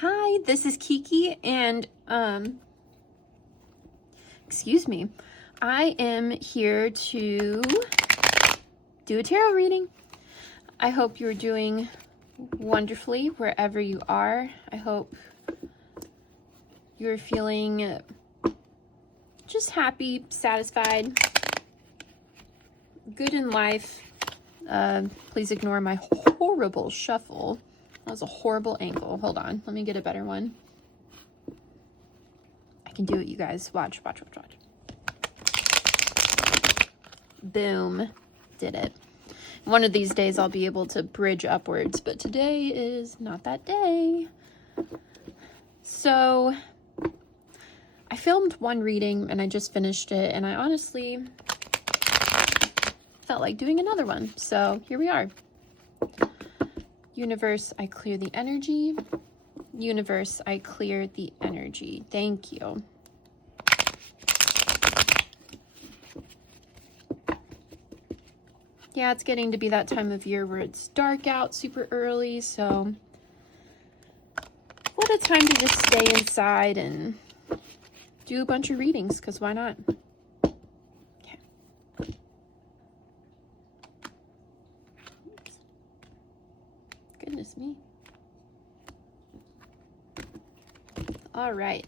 Hi, this is Kiki, and excuse me, I am here to do a tarot reading. I hope you're doing wonderfully wherever you are. I hope you're feeling just happy, satisfied, good in life. Please ignore my horrible shuffle. That was a horrible angle. Hold on. Let me get a better one. I can do it, you guys. Watch. Boom. Did it. One of these days I'll be able to bridge upwards, but today is not that day. So I filmed one reading and I just finished it, and I honestly felt like doing another one. So here we are. Universe, I clear the energy. Universe, I clear the energy. Thank you. Yeah, it's getting to be that time of year where it's dark out super early, so what a time to just stay inside and do a bunch of readings, because why not? Okay. Goodness me. All right.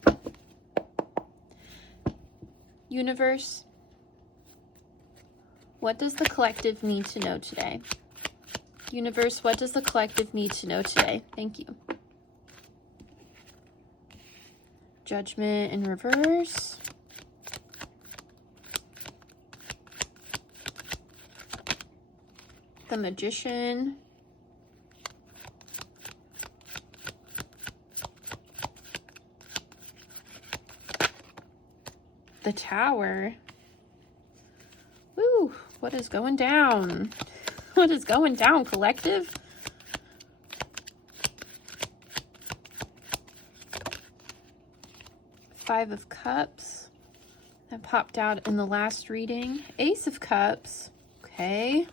Universe, what does the collective need to know today? Universe, what does the collective need to know today? Thank you. Judgment in reverse. The Magician. The Tower. Woo, what is going down? What is going down, collective? Five of Cups. That popped out in the last reading. Ace of Cups. Okay.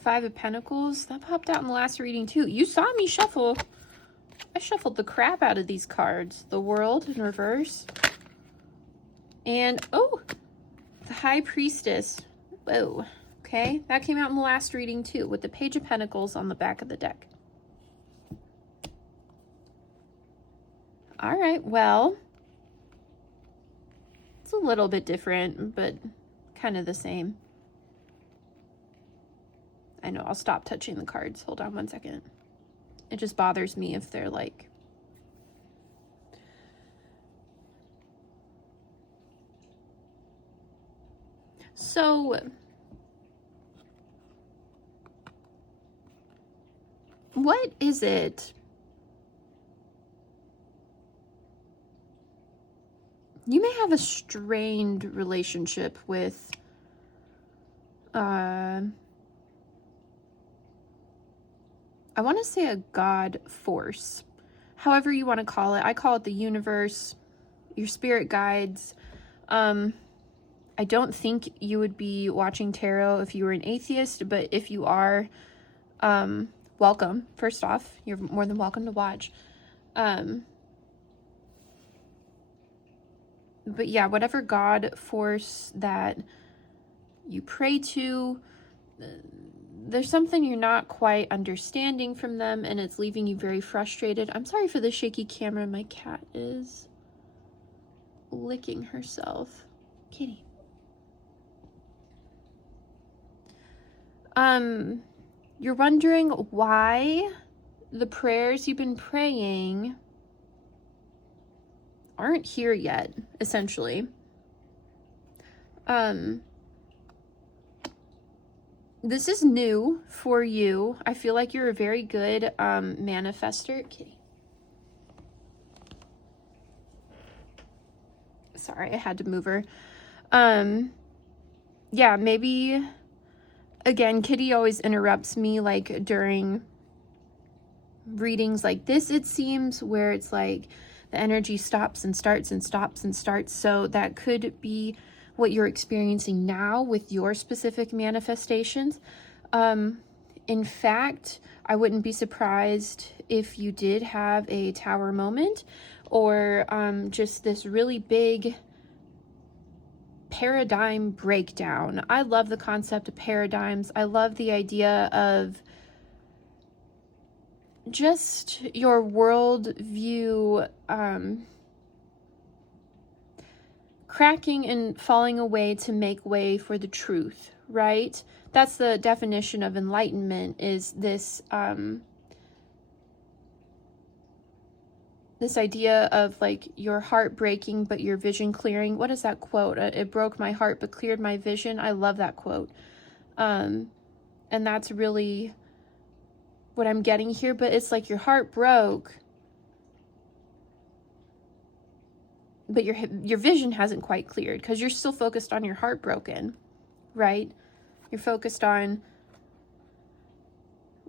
Five of Pentacles. That popped out in the last reading too. You saw me shuffle. I shuffled the crap out of these cards. The World in reverse. And, oh, the High Priestess. Whoa. Okay, that came out in the last reading too, with the Page of Pentacles on the back of the deck. All right, well, it's a little bit different, but kind of the same. I know, I'll stop touching the cards. Hold on one second. It just bothers me if they're like... So, what is it? You may have a strained relationship with I want to say a God force. However you want to call it. I call it the universe, your spirit guides. I don't think you would be watching tarot if you were an atheist, but if you are, welcome. First off, you're more than welcome to watch. But yeah, whatever God force that you pray to, there's something you're not quite understanding from them, and it's leaving you very frustrated. I'm sorry for the shaky camera. My cat is licking herself. Kitty. You're wondering why the prayers you've been praying aren't here yet, essentially. This is new for you. I feel like you're a very good manifester. Kitty. Sorry, I had to move her. Yeah, maybe, again, Kitty always interrupts me, like, during readings like this, it seems, where it's like the energy stops and starts and stops and starts. So that could be what you're experiencing now with your specific manifestations. In fact, I wouldn't be surprised if you did have a tower moment, or just this really big paradigm breakdown. I love the concept of paradigms. I love the idea of just your world view cracking and falling away to make way for the truth, right? That's the definition of enlightenment, is this this idea of like your heart breaking but your vision clearing. What is that quote? It broke my heart but cleared my vision. I love that quote. And that's really what I'm getting here. But it's like your heart broke, but your vision hasn't quite cleared because you're still focused on your heart broken, right? You're focused on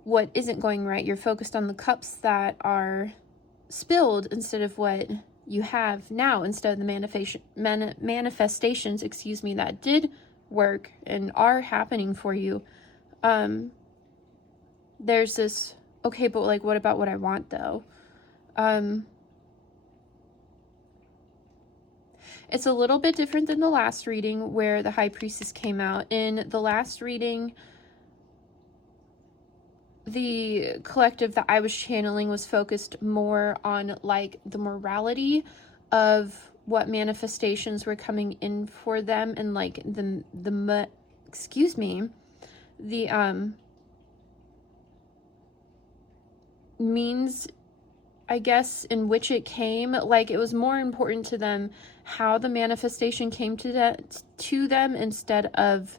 what isn't going right. You're focused on the cups that are spilled instead of what you have now, instead of the manifestations, that did work and are happening for you. There's this, okay, but like, what about what I want though? It's a little bit different than the last reading where the High Priestess came out. In the last reading, the collective that I was channeling was focused more on like the morality of what manifestations were coming in for them, and like the means, I guess, in which it came. Like, it was more important to them how the manifestation came to them instead of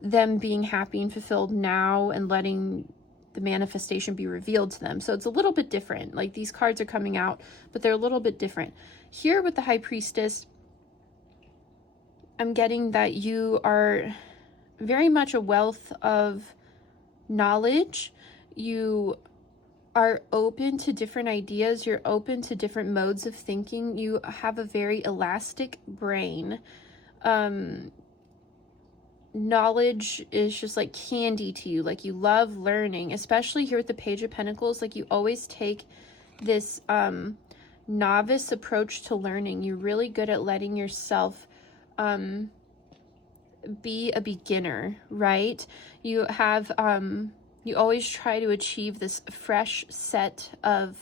them being happy and fulfilled now and letting the manifestation be revealed to them. So it's a little bit different. Like, these cards are coming out, but they're a little bit different. Here with the High Priestess, I'm getting that you are very much a wealth of knowledge. You are open to different ideas. You're open to different modes of thinking. You have a very elastic brain. Knowledge is just like candy to you. Like, you love learning, especially here with the Page of Pentacles. Like, you always take this novice approach to learning. You're really good at letting yourself be a beginner, right? You have you always try to achieve this fresh set of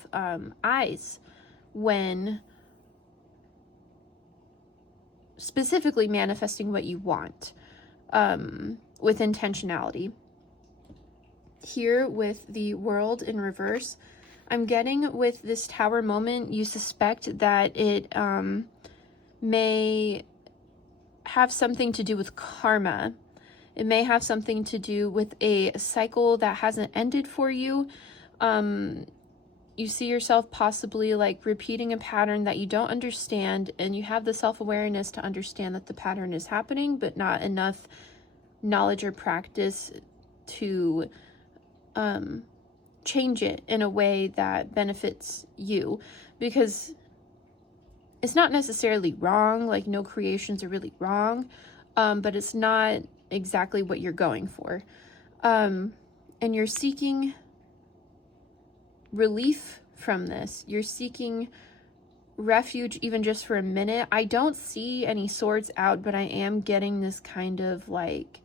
eyes when specifically manifesting what you want, with intentionality. Here with the World in reverse, I'm getting with this Tower moment, you suspect that it may have something to do with karma. It may have something to do with a cycle that hasn't ended for you. You see yourself possibly like repeating a pattern that you don't understand, and you have the self-awareness to understand that the pattern is happening, but not enough knowledge or practice to change it in a way that benefits you. Because it's not necessarily wrong, like no creations are really wrong, but it's not exactly what you're going for. And you're seeking relief from this. You're seeking refuge even just for a minute. I don't see any swords out, but I am getting this kind of like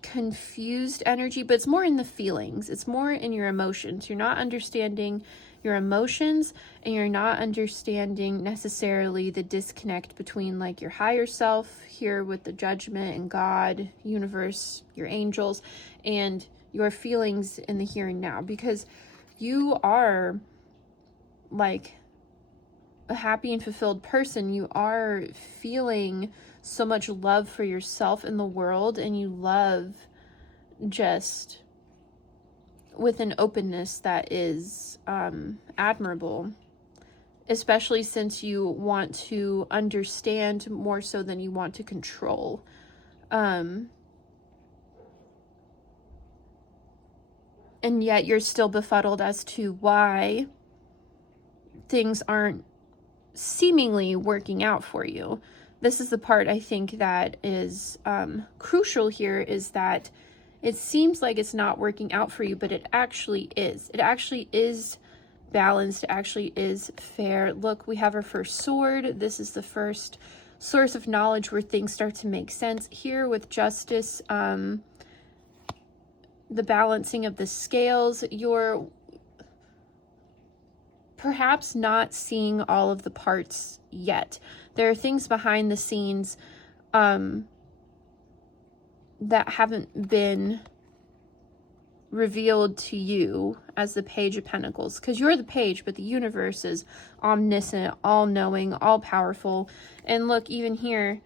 confused energy, but it's more in the feelings. It's more in your emotions. You're not understanding your emotions, and you're not understanding necessarily the disconnect between like your higher self here with the Judgment and God, universe, your angels, and your feelings in the here and now, because you are like a happy and fulfilled person. You are feeling so much love for yourself in the world, and you love just with an openness that is admirable, especially since you want to understand more so than you want to control. And yet you're still befuddled as to why things aren't seemingly working out for you. this is the part I think that is crucial here, is that it seems like it's not working out for you, but it actually is. It actually is balanced. It actually is fair. Look, we have our first sword. This is the first source of knowledge where things start to make sense. Here with justice, the balancing of the scales, you're perhaps not seeing all of the parts yet. There are things behind the scenes that haven't been revealed to you as the Page of Pentacles, because you're the page, but the universe is omniscient, all-knowing, all-powerful. And look, even here,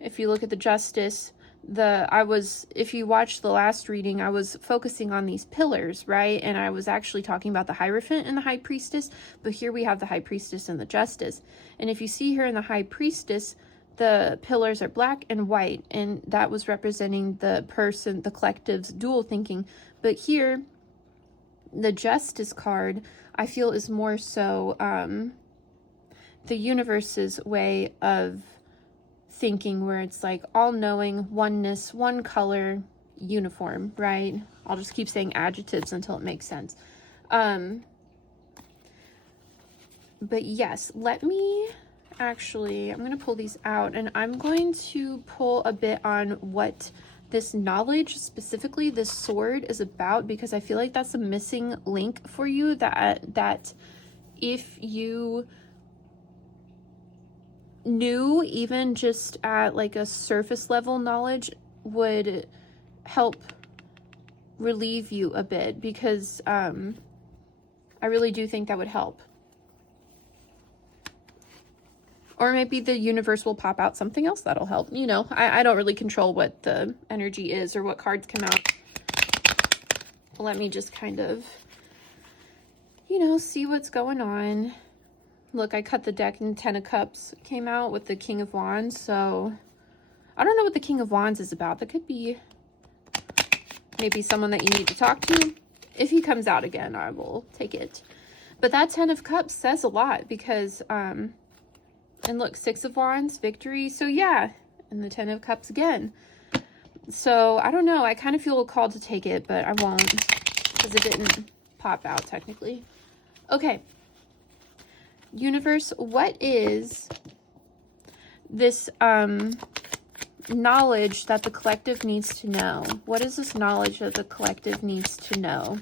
if you look at the justice, if you watched the last reading, I was focusing on these pillars, right? And I was actually talking about the Hierophant and the High Priestess, but here we have the High Priestess and the Justice. And if you see here in the High Priestess, the pillars are black and white, and that was representing the person, the collective's dual thinking. But here, the Justice card, I feel, is more so the universe's way of thinking, where it's like all-knowing, oneness, one color, uniform, right? I'll just keep saying adjectives until it makes sense. But yes, let me actually, I'm going to pull these out, and I'm going to pull a bit on what this knowledge, specifically this sword, is about, because I feel like that's a missing link for you, that if you knew, even just at like a surface level knowledge, would help relieve you a bit, because I really do think that would help. Or maybe the universe will pop out something else that'll help. You know, I don't really control what the energy is or what cards come out. Let me just kind of, you know, see what's going on. Look, I cut the deck and 10 of Cups came out with the King of Wands. So I don't know what the King of Wands is about. That could be maybe someone that you need to talk to. If he comes out again, I will take it. But that 10 of Cups says a lot, because and look, 6 of Wands, victory. So yeah, and the 10 of Cups again. So I don't know. I kind of feel called to take it, but I won't, because it didn't pop out technically. Okay. Universe, what is this knowledge that the collective needs to know? What is this knowledge that the collective needs to know?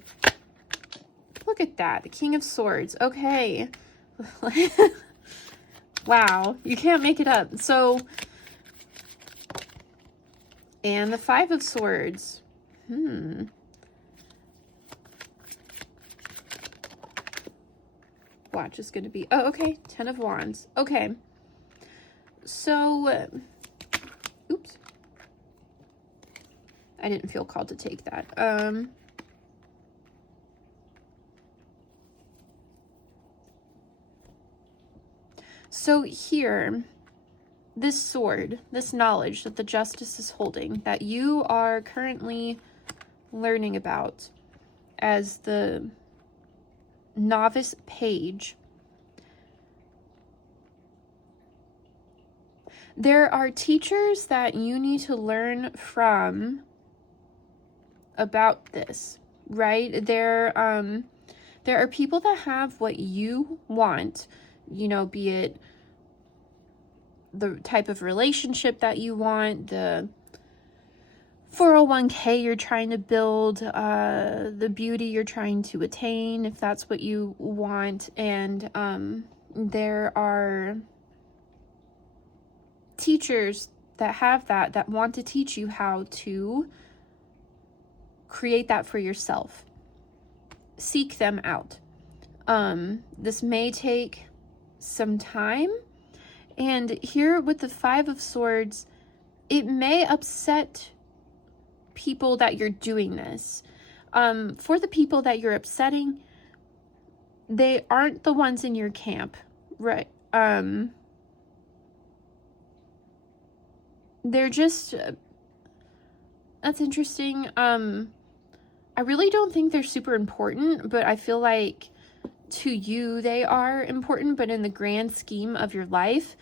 Look at that. The King of Swords. Okay. Wow, you can't make it up. So, and the 5 of Swords. Watch is going to be, oh, okay, 10 of Wands. Okay. So, oops. I didn't feel called to take that. So here, this sword, this knowledge that the Justice is holding, that you are currently learning about as the novice page, there are teachers that you need to learn from about this, right? There are people that have what you want, you know, be it the type of relationship that you want, the 401k you're trying to build, the beauty you're trying to attain, if that's what you want. And there are teachers that have that want to teach you how to create that for yourself. Seek them out. This may take some time, and here with the 5 of Swords, it may upset people that you're doing this. For the people that you're upsetting, they aren't the ones in your camp, right? They're just, that's interesting. I really don't think they're super important, but I feel like to you they are important, but in the grand scheme of your life,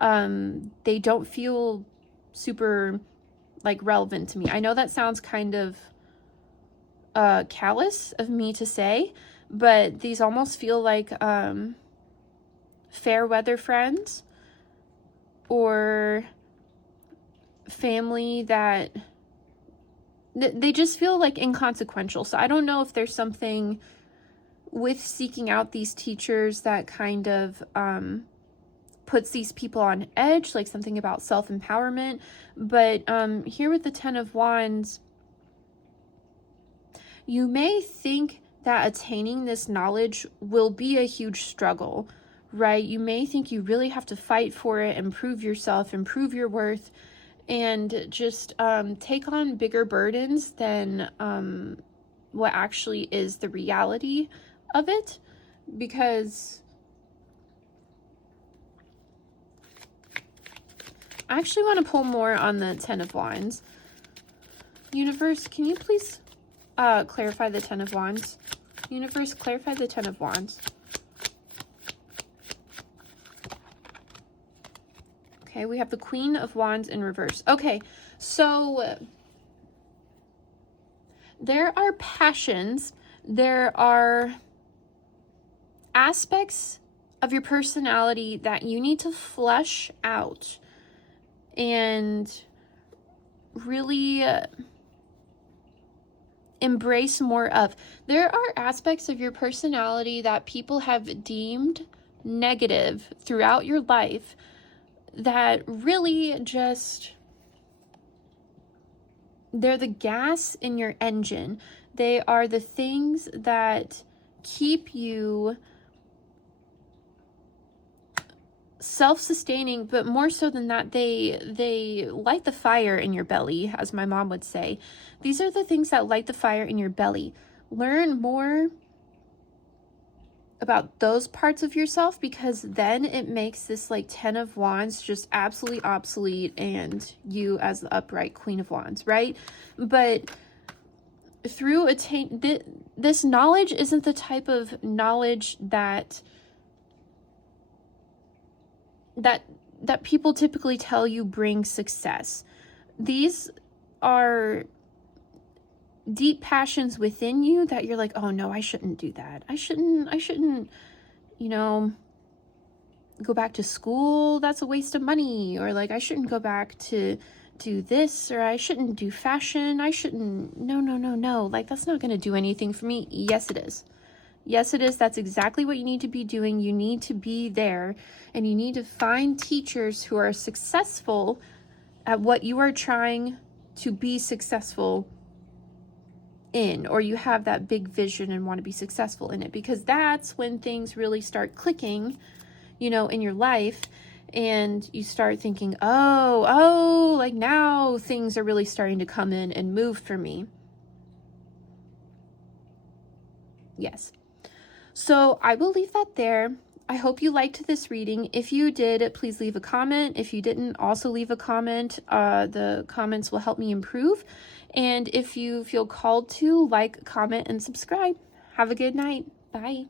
They don't feel super like relevant to me. I know that sounds kind of callous of me to say, but these almost feel like fair weather friends or family that they just feel like inconsequential. So I don't know if there's something with seeking out these teachers that kind of puts these people on edge, like something about self-empowerment. But here with the Ten of Wands, you may think that attaining this knowledge will be a huge struggle, right? You may think you really have to fight for it, improve yourself, improve your worth, and just take on bigger burdens than what actually is the reality of it. Because I actually want to pull more on the Ten of Wands. Universe, can you please clarify the Ten of Wands? Universe, clarify the Ten of Wands. Okay, we have the Queen of Wands in reverse. Okay, so there are passions, there are aspects of your personality that you need to flesh out and really embrace more of. There are aspects of your personality that people have deemed negative throughout your life that really just, they're the gas in your engine. They are the things that keep you self-sustaining, but more so than that, they light the fire in your belly, as my mom would say. These are the things that light the fire in your belly. Learn more about those parts of yourself, because then it makes this like Ten of Wands just absolutely obsolete and you as the upright Queen of Wands, right? But through this knowledge isn't the type of knowledge that people typically tell you brings success. These are deep passions within you that you're like, oh no, I shouldn't do that. I shouldn't, you know, go back to school. That's a waste of money. Or like, I shouldn't go back to do this, or I shouldn't do fashion. I shouldn't, no. Like, that's not going to do anything for me. Yes, it is. Yes, it is. That's exactly what you need to be doing. You need to be there, and you need to find teachers who are successful at what you are trying to be successful in, or you have that big vision and want to be successful in it, because that's when things really start clicking, you know, in your life, and you start thinking, oh, like now things are really starting to come in and move for me. Yes. So I will leave that there. I hope you liked this reading. If you did, please leave a comment. If you didn't, also leave a comment. The comments will help me improve. And if you feel called to, like, comment, and subscribe. Have a good night. Bye.